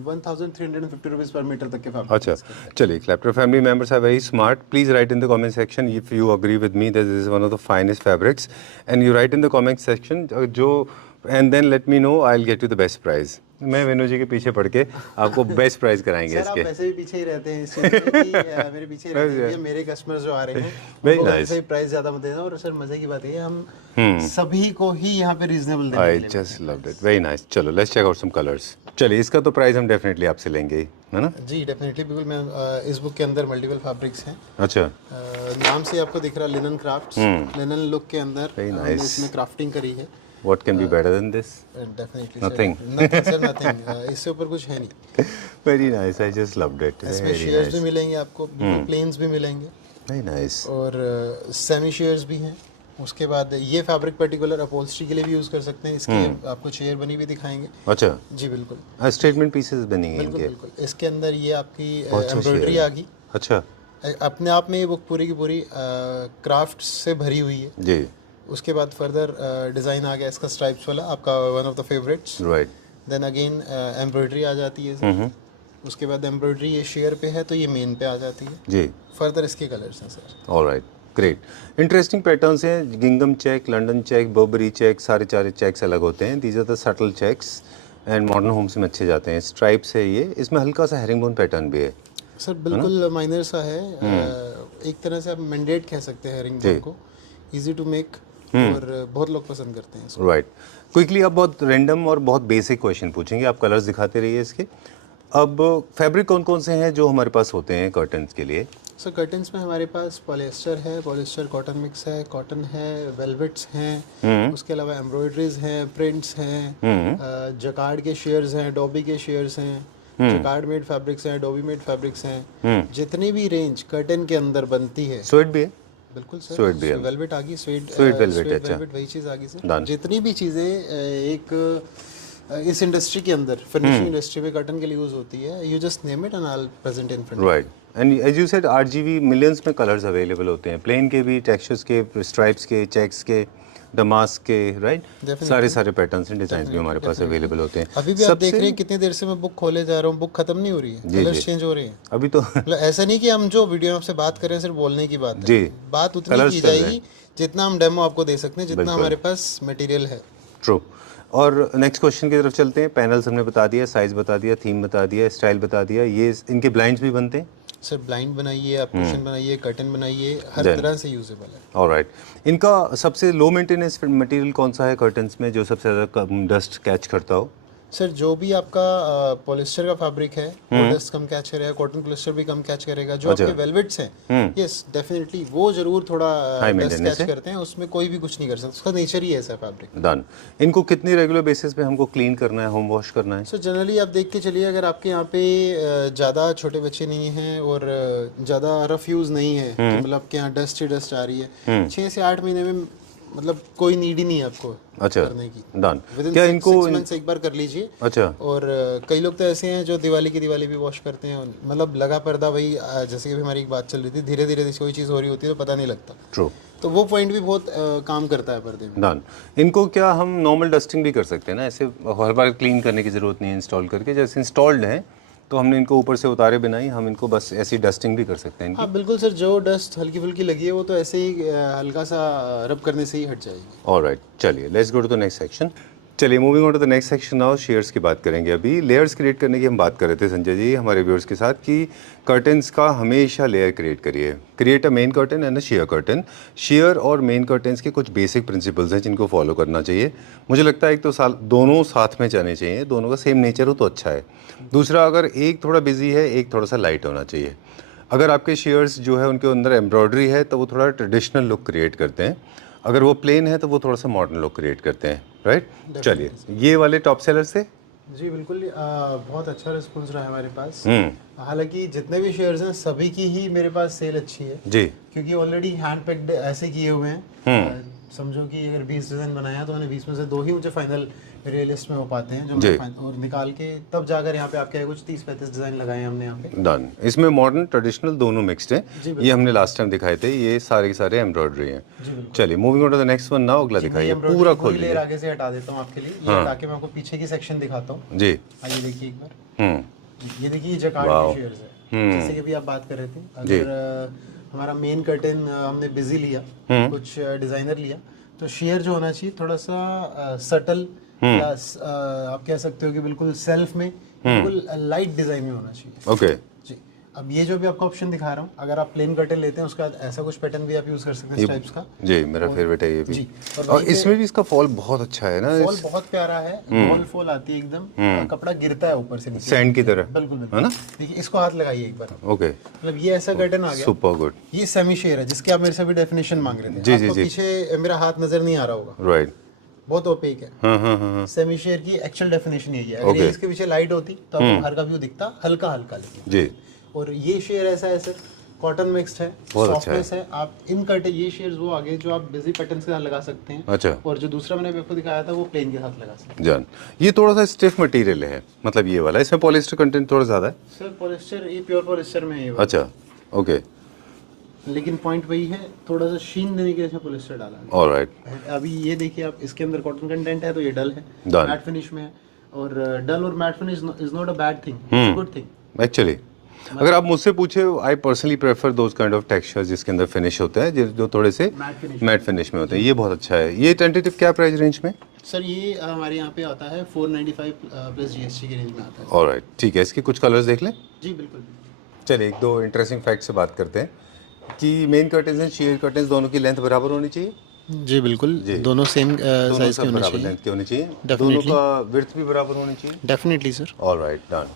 1350 रुपीस पर मीटर तक के फैब्रिक। अच्छा चलिए, Claptrap family members are very smart. Please write in the comment section if you agree with me that this is one of the finest fabrics and you write in the comment section जो, and then let me know, I will get you the best price. मैं वेनु जी के पीछे पड़ के आपको बेस्ट प्राइस कराएंगे सर आप इसके। वैसे भी पीछे ही रहते हैं इस चीज़ में कि मेरे पीछे ही रहते हैं। मेरे कस्टमर्स जो आ रहे हैं Very उनको nice. वैसे ही प्राइस ज्यादा मत देना। और सर मजे की बात है हम सभी को ही यहाँ पे रीजनेबल देने आई के लिए just loved it, very nice. चलो let's check out some colours. चलिए इसका तो प्राइस हम डेफिनेटली आपसे लेंगे ही, है ना? जी डेफिनेटली बिल्कुल। मैं इस बुक के अंदर मल्टीपल फैब्रिक्स हैं। अच्छा नाम से आपको दिख रहा लिनन क्राफ्ट्स, लिनन लुक के अंदर Very हमने nice. इसमें क्राफ्टिंग करी है। What can be better than this? Definitely Nothing. Sir nothing, इससे ऊपर कुछ है नहीं। Very nice, I just loved it, इसमें वेरी शेयर्स भी नाइस, मिलेंगे आपको, बिल्कुल प्लेन्स भी मिलेंगे वेरी नाइस। और सेमी शेयर्स भी हैं। उसके बाद ये फैब्रिक पर्टिकुलर अपहोल्स्ट्री के लिए भी यूज़ कर सकते हैं। इसकी आपको चेयर बनी भी दिखाएंगे। अच्छा जी बिल्कुल स्टेटमेंट पीसेस बनेंगे बिल्कुल इनके। बिल्कुल। इसके अंदर ये आपकी बहुत अच्छा एम्ब्रॉयडरी शेयर आ है। गई। अच्छा अपने आप में ये बुक पूरी की पूरी क्राफ्ट से भरी हुई है। जी, उसके बाद फर्दर डिज़ाइन आ गया इसका स्ट्राइप्स वाला, आपका one of the favourites. Right. Then again embroidery आ जाती है इसमें। उसके बाद एम्ब्रॉयडरी ये शेयर पे है तो ये मेन पे आ जाती है। जी, फर्दर इसके कलर्स हैं sir. Alright, great. Interesting patterns हैं, गिंगम check, London check, Burberry check, सारे चार चेक्स अलग होते हैं। These are the subtle checks and modern homes में अच्छे जाते हैं। स्ट्राइप्स है ये, इसमें हल्का सा हेरिंगबोन पैटर्न भी है। सर बिल्कुल माइनर सा है। एक तरह से आप मैंडेट कह सकते हैं रिंग को, इजी टू मेक और बहुत लोग पसंद करते हैं इसको। राइट। क्विकली अब बहुत रैंडम और बहुत बेसिक क्वेश्चन पूछेंगे, आप कलर्स दिखाते रहिए इसके। अब फैब्रिक कौन कौन से हैं जो हमारे पास होते हैं कर्टन्स के लिए? सर कर्टन्स में हमारे पास पॉलिएस्टर है, पॉलिएस्टर कॉटन मिक्स है, कॉटन है, वेलवेट्स हैं, उसके अलावा एम्ब्रॉयडरीज हैं, प्रिंट्स हैं, जकार्ड के शेयर्स हैं, डॉबी के शेयर्स हैं, जकार्ड मेड फैब्रिक्स हैं, डॉबी मेड फैब्रिक्स हैं। जितनी भी रेंज कर्टन के अंदर बनती है। स्वेट भी है? बिल्कुल सर, स्वेट भी है। वेलवेट आ गई, स्वेट वेलवेट, अच्छा। वही चीज़ आ गई सर। Done. जितनी भी चीज़ें एक इस इंडस्ट्री के अंदर फर्निशिंग इंडस्ट्री में कॉटन के लिए यूज होती है, you just name it and I will present in front. Right. And as you said RGB millions में कलर्स अवेलेबल होते हैं, प्लेन के भी, टेक्सचर्स के, स्ट्राइप्स के, चेक्स के, दमास्क के, राइट? सारे पैटर्न्स एंड डिजाइन भी हमारे पास अवेलेबल होते हैं। अभी भी आप देख रहे हैं कितनी देर से मैं बुक खोले जा रहा हूँ, बुक खत्म नहीं हो रही है, कलर्स चेंज हो रहे हैं अभी तो मतलब ऐसा नहीं कि हम जो वीडियो में आपसे बात कर रहे हैं सिर्फ बोलने की बात है। जी, बात उतनी की जाएगी जितना हम डेमो आपको दे सकते हैं, जितना हमारे पास मटेरियल है। ट्रू। और नेक्स्ट क्वेश्चन की तरफ चलते हैं। पैनल्स हमने बता दिया, साइज बता दिया, थीम बता दिया, स्टाइल बता दिया। ये इनके ब्लाइंड्स भी बनते हैं? सर ब्लाइंड बनाइए, आप कुशन बनाइए, कर्टन बनाइए, हर तरह से यूजेबल है। ऑलराइट। इनका सबसे लो मेंटेनेंस मटेरियल कौन सा है कर्टन्स में जो सबसे ज़्यादा डस्ट कैच करता हो? सर जो भी आपका पॉलिस्टर का फैब्रिक है वो डस्ट कम कैच करेगा, कॉटन पॉलिस्टर भी कम कैच करेगा। जो आपके वेलवेट्स हैं, यस डेफिनेटली वो जरूर थोड़ा डस्ट कैच करते हैं, उसमें कोई भी कुछ नहीं कर सकता, उसका नेचर ही ऐसा फैब्रिक। डन। इनको कितनी रेगुलर बेसिस पे हमको क्लीन करना है, होम वॉश करना है? सर जनरली आप देख के चलिए, अगर आपके यहाँ पे ज़्यादा छोटे बच्चे नहीं हैं और ज़्यादा रफ यूज़ नहीं है, तो मतलब आपके यहाँ डस्ट ही डस्ट आ रही है, 6 से 8 महीने में मतलब कोई नीड ही नहीं है आपको अच्छा करने की। डन। क्या इनको 6 मंथ्स एक बार कर लीजिए। अच्छा। और कई लोग तो ऐसे हैं जो दिवाली की दिवाली भी वॉश करते हैं, मतलब लगा पर्दा वही, जैसे कि अभी हमारी एक बात चल रही थी, धीरे धीरे कोई चीज़ हो रही होती है तो पता नहीं लगता। ट्रू। तो वो पॉइंट भी बहुत काम करता है पर्दे में। डन। इनको क्या हम नॉर्मल डस्टिंग भी कर सकते हैं ना, ऐसे हर बार क्लीन करने की ज़रूरत नहीं है इंस्टॉल करके? जैसे इंस्टॉल्ड है तो हमने इनको ऊपर से उतारे बिना ही हम इनको बस ऐसी डस्टिंग भी कर सकते हैं इनकी? हाँ बिल्कुल सर, जो डस्ट हल्की फुल्की लगी है वो तो ऐसे ही हल्का सा रब करने से ही हट जाएगी। ऑलराइट, चलिए let's go to the next section. चलिए moving on to the next section now, sheers की बात करेंगे। अभी लेयर्स क्रिएट करने की हम बात कर रहे थे संजय जी हमारे व्यूअर्स के साथ कि कर्टन्स का हमेशा लेयर क्रिएट करिए। Create a main curtain and a share curtain. Share और मेन कर्टन्स के कुछ बेसिक प्रिंसिपल्स हैं जिनको फॉलो करना चाहिए। मुझे लगता है एक तो दोनों साथ में जाने चाहिए, दोनों का सेम नेचर हो तो अच्छा है। दूसरा, अगर एक थोड़ा बिजी है एक थोड़ा सा लाइट होना चाहिए। अगर आपके शेयर्स जो है उनके अंदर एम्ब्रॉयडरी है तो वो थोड़ा ट्रेडिशनल लुक क्रिएट करते हैं, अगर वो प्लेन है तो वो थोड़ा सा मॉडर्न लुक क्रिएट करते हैं, राइट। चलिए ये वाले टॉप सेलर्स थे जी बिल्कुल, बहुत अच्छा रिस्पॉन्स रहा है हमारे पास। हालांकि जितने भी शेयर्स हैं सभी की ही मेरे पास सेल अच्छी है जी, क्योंकि ऑलरेडी हैंड पैक्ड ऐसे किए हुए हैं। समझो कि अगर 20 डिज़ाइन बनाया तो मैंने 20 में से 2 ही मुझे फाइनल मेरे लिस्ट में हो पाते हैं जो मैं और निकाल के तब जाकर यहाँ पे आपके कुछ 30-35 डिज़ाइन लगाए हैं हमने यहाँ पे। डन। इसमें मॉडर्न ट्रेडिशनल दोनों मिक्स्ड हैं। ये हमने लास्ट टाइम दिखाए थे, ये सारे के सारे एम्ब्रॉयडरी हैं। चलिए moving on to the next one now, अगला दिखाइए, पूरा खोल लेयर आगे से हटा देता हूँ आपके लिए, ये हटा के मैं आपको पीछे की सेक्शन दिखाता हूँ जी। आइए देखिए एक बार, ये देखिए जकार्ड के शेयर्स है जैसे कि भी आप बात कर रहे थे। अगर हमारा मेन कर्टन हमने बिजी लिया, कुछ डिजाइनर लिया, तो शेयर जो होना चाहिए थोड़ा सा सटल या आप कह सकते हो कि बिल्कुल सेल्फ में बिल्कुल लाइट डिजाइन में होना चाहिए। ओके जी। अब ये जो भी आपको ऑप्शन दिखा रहा हूँ, अगर आप प्लेन कर्टन लेते हैं उसका ऐसा कुछ पैटर्न भी आप यूज कर सकते हैं इस टाइप्स का। जी, मेरा फेवरेट है ये भी। जी। और इसमें भी इसका फॉल बहुत अच्छा है ना, फॉल बहुत प्यारा है, बॉल फॉल आती है एकदम, कपड़ा गिरता है ऊपर से नीचे सैंड की तरह, बिल्कुल है ना। देखिए इसको हाथ लगाइए एक बार। ओके, मतलब ये ऐसा कर्टन आ गया, सुपर गुड। ये सेमी शेयर है जिसके आप मेरे से भी डेफिनेशन मांग रहे थे। जी, आपको जी, पीछे मेरा हाथ नजर नहीं आ रहा होगा, राइट। बहुत ओपेक है। हाँ। सेमी शेयर की एक्चुअल डेफिनेशन यही है। अगर ये इसके पीछे लाइट होती तो आपको बाहर का व्यू दिखता हल्का हल्का, लेकिन जी। और ये शेयर ऐसा है सर, कॉटन मिक्स्ड है, सॉफ्टनेस है। आप इन कर्टन ये शेयर्स वो आगे जो आप बिजी पैटर्न्स के साथ लगा सकते हैं। अच्छा। और जो दूसरा मैंने आपको दिखाया था वो प्लेन के साथ लगा सकते हैं। जान, ये थोड़ा सा स्टिफ मटेरियल है, मतलब ये वाला, इसमें पॉलिस्टर कंटेंट थोड़ा ज्यादा है सर। पॉलिस्टर, ये प्योर पॉलिस्टर में है ये। अच्छा, ओके। लेकिन पॉइंट वही है, थोड़ा सा शीन देने के लिए पॉलिस्टर डाला है। ऑलराइट। अभी ये देखिए आप, इसके अंदर कॉटन कंटेंट है तो ये डल है, Done. मैट फिनिश में है। और डल और matte finish is not a bad thing, it's good thing actually. अगर आप मुझसे पूछे, I personally prefer those kind of textures जिसके अंदर फिनिश होते हैं, जो थोड़े से मैट फिनिश में होते हैं। ये बहुत अच्छा है। ये टेंटेटिव क्या प्राइस रेंज में? सर ये हमारे यहाँ पे आता है 495 प्लस GST के रेंज में आता है। ऑलराइट, ठीक है। इसके कुछ कलर्स देख लें। जी बिल्कुल। चलिए एक दो इंटरेस्टिंग फैक्ट से बात करते हैं कि main curtains and share curtains दोनों की लेंथ बराबर होनी चाहिए। जी बिल्कुल, दोनों सेम साइज के होने बराबर चाहिए। लेंथ के होनी चाहिए। Definitely. दोनों का विड्थ भी बराबर होनी चाहिए। Definitely sir. Alright, done.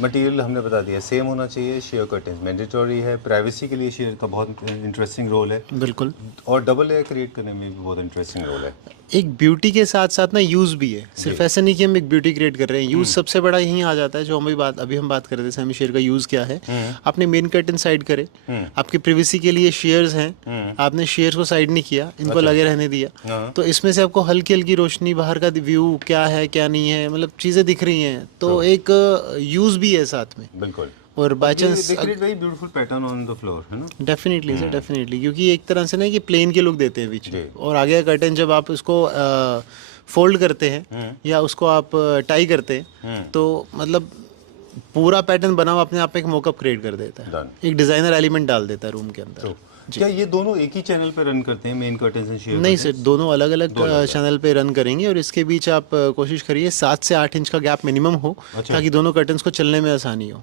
Material हमने बता दिया, सेम होना चाहिए। शेयर कर्टन्स मैंडेटरी है। प्राइवेसी के लिए शेयर का बहुत इंटरेस्टिंग रोल है, बिल्कुल। और डबल लेयर क्रिएट करने में भी बहुत इंटरेस्टिंग रोल है। एक ब्यूटी के साथ साथ ना यूज़ भी है, सिर्फ ऐसा नहीं कि हम एक ब्यूटी क्रिएट कर रहे हैं। यूज़ सबसे बड़ा यहीं आ जाता है जो अभी हम बात कर रहे थे, सेमी शेयर का यूज़ क्या है। आपने मेन कर्टन साइड करे, आपकी प्रिवेसी के लिए शेयर्स हैं, आपने शेयर्स को साइड नहीं किया, इनको लगे रहने दिया, तो इसमें से आपको हल्की हल्की रोशनी, बाहर का व्यू क्या है क्या नहीं है, मतलब चीज़ें दिख रही हैं, तो एक यूज़ भी है साथ में। बिल्कुल। और by chance very beautiful pattern on the floor, है ना। डेफिनेटली सर, डेफिनेटली, क्योंकि एक तरह से ना कि प्लेन के लुक देते हैं बीच में, और आगे का कर्टन जब आप उसको फोल्ड करते हैं या उसको आप टाई करते हैं तो मतलब पूरा पैटर्न बना हुआ अपने आप में एक मोकअप क्रिएट कर देता है, एक डिजाइनर एलिमेंट डाल देता है रूम के अंदर। क्या ये दोनों एक ही चैनल पे रन करते हैं, मेन कर्टन्स एंड शेयर? नहीं सर, दोनों अलग अलग चैनल पे रन करेंगे, और इसके बीच आप कोशिश करिए 7 से 8 इंच का गैप मिनिमम हो, ताकि दोनों कर्टन्स को चलने में आसानी हो।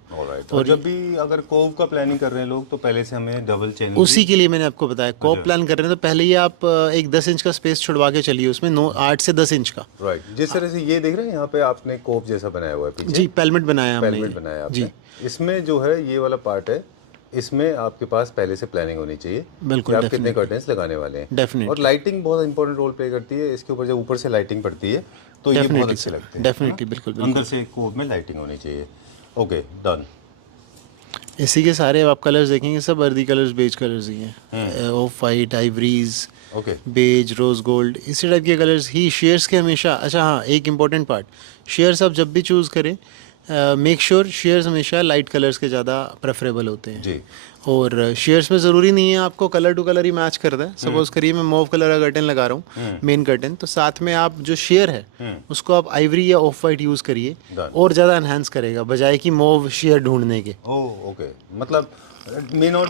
और जब भी अगर कोव का प्लानिंग कर रहे हैं लोग तो पहले से हमें डबल चैनल, उसी के लिए मैंने आपको बताया, कोव प्लान कर रहे हैं तो पहले ही आप एक 10 इंच का स्पेस छुड़वा के चलिए उसमें, 8 से 10 इंच का। राइट। जिस तरह से ये देख रहे हैं यहाँ पे आपने कोव जैसा बनाया हुआ है पीछे। जी, पेलमेट बनाया हमने। पेलमेट बनाया आपने। इसमें जो है ये वाला पार्ट है, इसमें आपके पास पहले से प्लानिंग होनी चाहिए। बिल्कुल, कि आप कितने कर्टन्स लगाने वाले हैं। डेफिनेटली। और लाइटिंग बहुत इंपॉर्टेंट रोल प्ले करती है। इसके ऊपर जब ऊपर से लाइटिंग पड़ती है तो ये बहुत अच्छे लगते हैं। डेफिनेटली, बिल्कुल। अंदर से कोव में लाइटिंग होनी चाहिए। Okay, done. इसी के सारे आप कलर्स देखेंगे, सब अर्दी कलर्स, बेज कलर्स ही हैं, off white, ivories, beige, rose gold, इसी टाइप के कलर्स ही शेयर्स के हमेशा। अच्छा हाँ, एक इम्पॉर्टेंट पार्ट, शेयर्स आप जब भी चूज़ करें मेक श्योर शेयर्स हमेशा लाइट कलर्स के ज़्यादा प्रेफरेबल होते हैं जी। और शेयर्स में ज़रूरी नहीं है आपको कलर टू कलर ही मैच करता है। सपोज करिए मैं मॉव कलर का कर्टन लगा रहा हूँ मेन कर्टन, तो साथ में आप जो शेयर है उसको आप आइवरी या ऑफ वाइट यूज़ करिए, और ज़्यादा एनहांस करेगा बजाय कि मॉव शेयर ढूंढने के। ओके, मतलब may not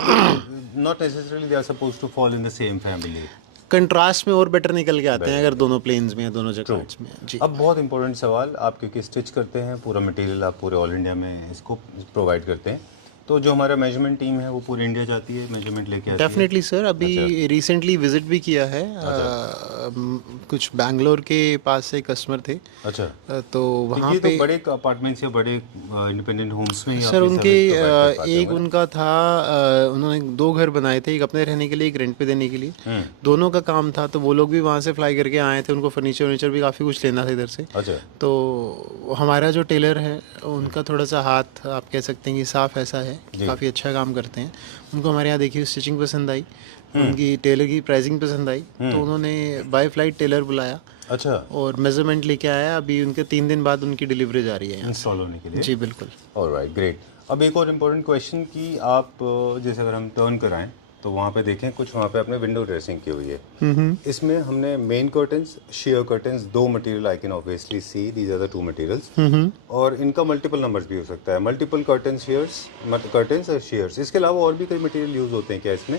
necessarily they are supposed to fall in the same family. Contrast में और बेटर निकल के आते हैं अगर दोनों प्लेन्स में या दोनों जगह में। जी। अब बहुत इंपॉर्टेंट सवाल, आप क्योंकि स्टिच करते हैं, पूरा मटेरियल आप पूरे ऑल इंडिया में इसको प्रोवाइड करते हैं, तो जो हमारा मेजरमेंट टीम है वो पूरी इंडिया जाती है, मेजरमेंट लेके आती है? डेफिनेटली सर, अभी रिसेंटली विजिट भी किया है। कुछ बैंगलोर के पास से कस्टमर थे। अच्छा। तो वहाँ ये पे तो बड़े अपार्टमेंट्स या बड़े इंडिपेंडेंट होम्स में ही सर आप ये उनके सर्विस प्रोवाइड कर पाते एक हो? उनका था, उन्होंने 2 घर बनाए थे, एक अपने रहने के लिए, एक रेंट पे देने के लिए। दोनों का काम था, तो वो लोग भी वहाँ से फ्लाई करके आए थे, उनको फर्नीचर वर्नीचर भी काफ़ी कुछ लेना था इधर से। अच्छा। तो हमारा जो टेलर है उनका थोड़ा सा हाथ आप कह सकते हैं कि साफ ऐसा है, काफ़ी अच्छा काम करते हैं। उनको हमारे यहाँ देखिए स्टिचिंग पसंद आई, उनकी टेलर की प्राइसिंग पसंद आई, तो उन्होंने बाय फ्लाइट टेलर बुलाया अच्छा। और मेजरमेंट लेके आया। अभी उनके 3 दिन बाद उनकी डिलीवरी जा रही है यहाँ इंस्टॉल होने के लिए? से। जी बिल्कुल। Alright, great. अब एक और इम्पोर्टेंट क्वेश्चन कि आप जैसे अगर हम टर्न कराएं तो वहाँ पे देखें कुछ वहाँ पे आपने विंडो ड्रेसिंग की हुई है। इसमें हमने main curtains, sheer curtains, 2 material I can obviously see, these are the 2 materials, और इनका मल्टीपल नंबर्स भी हो सकता है, मल्टीपल कर्टन शेयर्स, कर्टन्स और शेयर्स। इसके अलावा और भी कई मटेरियल यूज़ होते हैं क्या इसमें?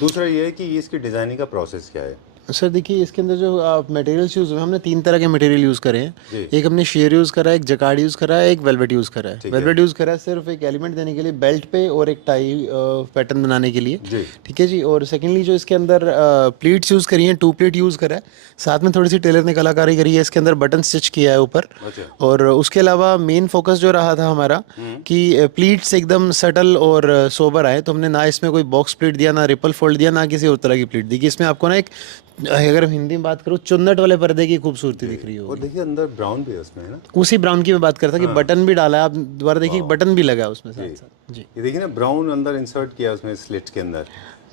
दूसरा ये है कि ये इसकी डिज़ाइनिंग का प्रोसेस क्या है? सर देखिए, इसके अंदर जो आप मटेरियल्स यूज़ हुए, हमने 3 तरह के मटेरियल यूज़ करे हैं। एक हमने शेयर यूज़ करा है, एक जकार्ड यूज़ करा है, एक वेलवेट यूज़ करा है। वेलवेट यूज़ करा है सिर्फ एक एलिमेंट देने के लिए बेल्ट पे और एक टाई पैटर्न बनाने के लिए। ठीक है जी। और सेकेंडली जो इसके अंदर प्लीट्स यूज़ करी हैं, 2 प्लीट यूज़ करा है, साथ में थोड़ी सी टेलर ने कलाकारी करी है, इसके अंदर बटन स्टिच किया है ऊपर। और उसके अलावा मेन फोकस जो रहा था हमारा कि प्लीट्स एकदम सटल और सोबर आए, तो हमने ना इसमें कोई बॉक्स प्लीट दिया, ना रिपल फोल्ड दिया, ना किसी और तरह की प्लीट दी, कि इसमें आपको ना एक, अगर हम हिंदी में बात करूँ, चुन्नट वाले पर्दे की खूबसूरती दिख रही हो। और देखिए अंदर ब्राउन भी है उसमें, है ना? उसी ब्राउन की मैं बात करता कि बटन भी डाला है, आप दोबारा देखिए बटन भी लगा है उसमें साथ साथ। जी, ये देखिए ना, ब्राउन अंदर इंसर्ट किया उसमें स्लिट के अंदर,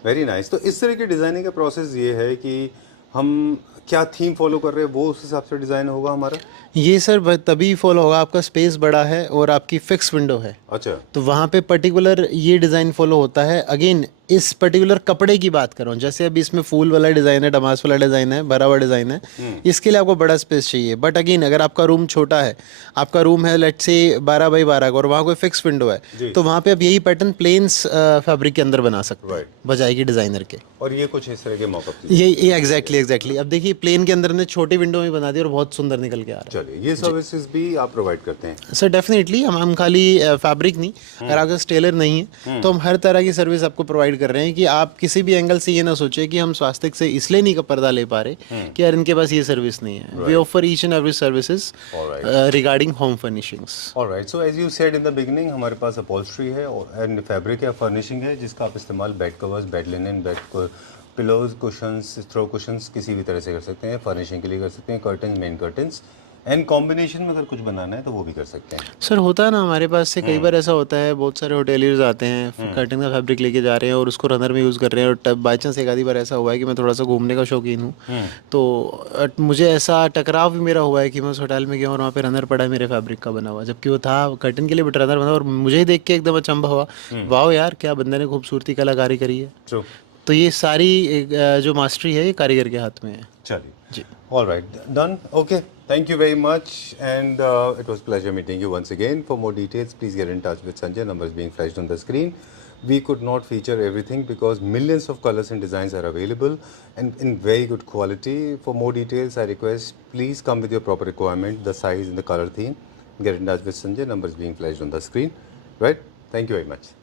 वेरी नाइस। तो इस तरह की डिज़ाइनिंग का प्रोसेस ये है कि हम क्या थीम फॉलो कर रहे हैं वो उस हिसाब से डिज़ाइन होगा हमारा? ये सर तभी फॉलो होगा, आपका स्पेस बड़ा है और आपकी फिक्स विंडो है, अच्छा। तो वहाँ पे पर्टिकुलर ये डिज़ाइन फॉलो होता है। अगेन इस पर्टिकुलर कपड़े की बात कर रहा हूँ, जैसे अभी इसमें फूल वाला डिज़ाइन है, डमास वाला डिज़ाइन है, भरा हुआ डिज़ाइन है, इसके लिए आपको बड़ा स्पेस चाहिए। बट अगेन अगर आपका रूम छोटा है, आपका रूम है लेट्स से 12 बाई 12 का, और वहाँ कोई फिक्स विंडो है, तो वहाँ पे आप यही पैटर्न प्लेन्स फैब्रिक के अंदर बना सकते हैं बजाय की डिज़ाइनर के। और ये कुछ इस तरह के मॉकअप, ये एग्जैक्टली अब देखिए प्लेन के अंदर ने छोटी विंडो में बना दी और बहुत सुंदर निकल के आ रहा है। चलिए, ये सर्विसेज भी आप प्रोवाइड करते हैं? सर डेफिनेटली, हम खाली फैब्रिक नहीं, अगर आपका टेलर नहीं है तो हम हर तरह की सर्विस आपको प्रोवाइड कर रहे हैं, कि आप किसी भी एंगल से ये ना सोचे कि हम स्वास्तिक से इसलिए नहीं का पर्दा ले पा रहे कि यार इनके पास ये सर्विस नहीं है। We offer each and every services regarding home furnishings. Alright, so as you said in the beginning, हमारे पास अपॉल्स्ट्री है एंड फैब्रिक या फर्निशिंग है, जिसका आप इस्तेमाल bed covers, bed linen, bed pillows, cushions, throw cushions किसी भी तरह से कर सकते हैं। फर्निशिंग के लिए कर सकते हैं, curtain, main curtains, and combination में अगर कुछ बनाना है तो वो भी कर सकते हैं। सर होता है ना हमारे पास से कई बार ऐसा होता है, बहुत सारे होटेलियर्स आते हैं, कर्टन का फैब्रिक लेके जा रहे हैं और उसको रनर में यूज़ कर रहे हैं, और बाई चांस एक आधी बार ऐसा हुआ है कि मैं थोड़ा सा घूमने का शौकीन हूँ, तो मुझे ऐसा टकराव भी मेरा हुआ है कि मैं उस होटल में गया और वहाँ पे रनर पड़ा है मेरे फैब्रिक का बना हुआ, जबकि वो था कर्टन के लिए बट रनर बना, और मुझे ही देख के एकदम अचंभा हुआ, वाह यार क्या बंदे ने खूबसूरती कलाकारी करी है। तो ये सारी जो मास्टरी है ये कारीगर के हाथ में है। चलिए जी, alright, done, okay, thank you very much, and it was pleasure meeting you once again. For more details, please get in touch with Sanjay. Numbers being flashed on the screen. We could not feature everything because millions of colors and designs are available and in very good quality. For more details, I request please come with your proper requirement, the size and the color theme. Get in touch with Sanjay. Numbers being flashed on the screen. Right? Thank you very much.